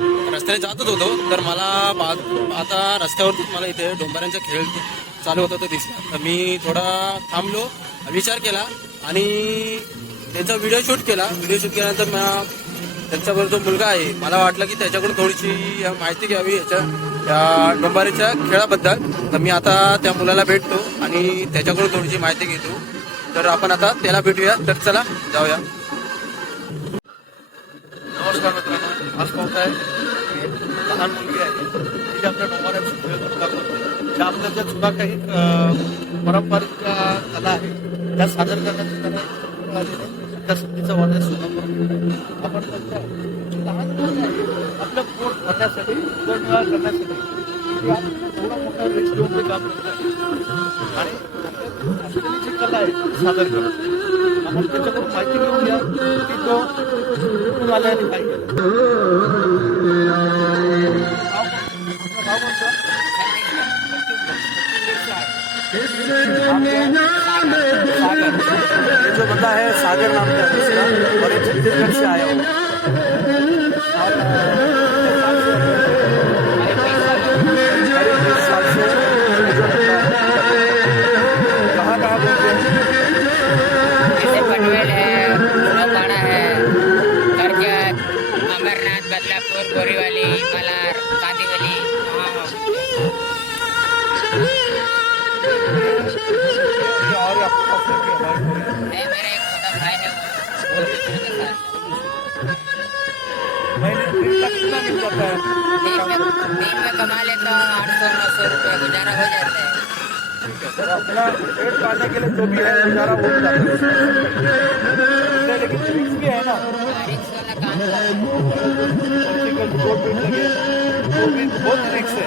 रस्त्याने जातच होतो तर मला आता रस्त्यावरतीच मला इथे डोंबऱ्यांचा खेळ चालू होता तो दिसला. तर मी थोडा थांबलो विचार केला आणि त्यांचा व्हिडिओ शूट केला. व्हिडिओ शूट केल्यानंतर मला त्यांच्याबरोबर जो मुलगा आहे मला वाटलं की त्याच्याकडून थोडीशी माहिती घ्यावी याच्या या डोंबारीच्या खेळाबद्दल. तर मी आता त्या मुलाला भेटतो आणि त्याच्याकडून थोडीशी माहिती घेतो. तर आपण आता त्याला भेटूया. तर चला जाऊया. नमस्कार मित्रांनो. आज पाहताय एक लहान मुलगी आहे. ती आपल्या डोंगरात ज्या आपल्या ज्या जुना काही पारंपरिक कला आहे त्या सादर करण्याची त्यांना त्या संधीचा वाटा सोनं आपण लहान मुलगी आहे. आपलं पोट भरण्यासाठी उदरनिर्वाह करण्यासाठी ती मोठा रिस्क घेऊन ते काम करत आहे. आणि जी कला आहे सादर करत जो बता है सागर नाम का बड़े छत्तीसगढ़ से आया हूँ। कमा लेते हो आठ सौ, नौ सौ रुपया गुजारा हो जाता है। अपना पेट पालने के लिए जो भी है गुजारा हो जाता है लेकिन रिक्स भी है ना रिक्स वाला काम बहुत रिक्स है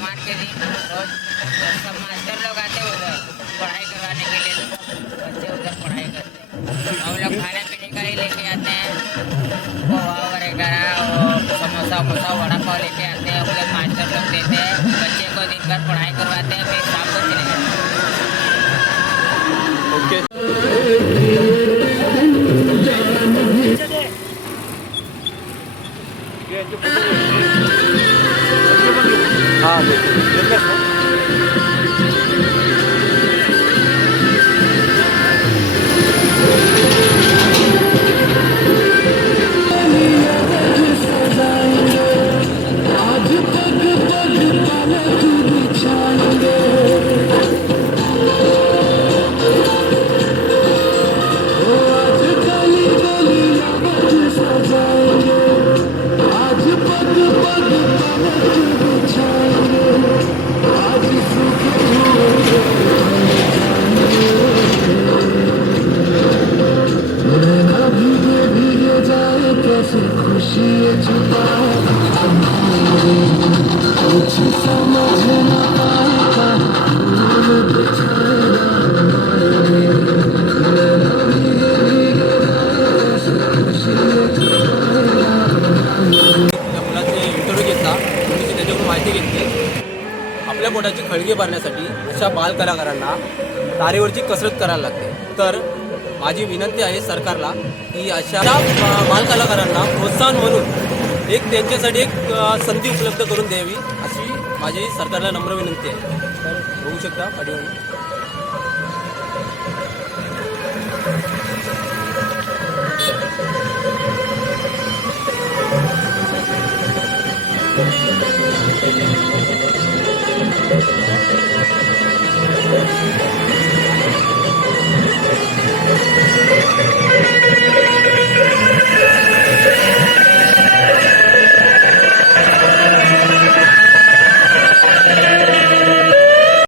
मारते के दिन रोज सब मास्टर लोग आते उधर, पढ़ाई करवाने के लिए, बच्चे उधर पढ़ाई करते हम लोग खाने पीने का ही लेके आते हैं। पोहा वगैरह समोसा वमोसा वड़ा पाव लेके आते हैं लोग मास्टर लोग देते हैं। बच्चे को दिन भर पढ़ाई करवाते हैं, फिर शाम को चले जाते हैं। खळगे भरण्यासाठी अशा बालकलाकारांना तारेवरची कसरत करायला लागते. तर माझी विनंती आहे सरकारला की अशा बाल बालकलाकारांना प्रोत्साहन म्हणून एक त्यांच्यासाठी एक संधी उपलब्ध करून द्यावी अशी माझी सरकारला नम्र विनंती आहे. तर बघू शकता पाठवून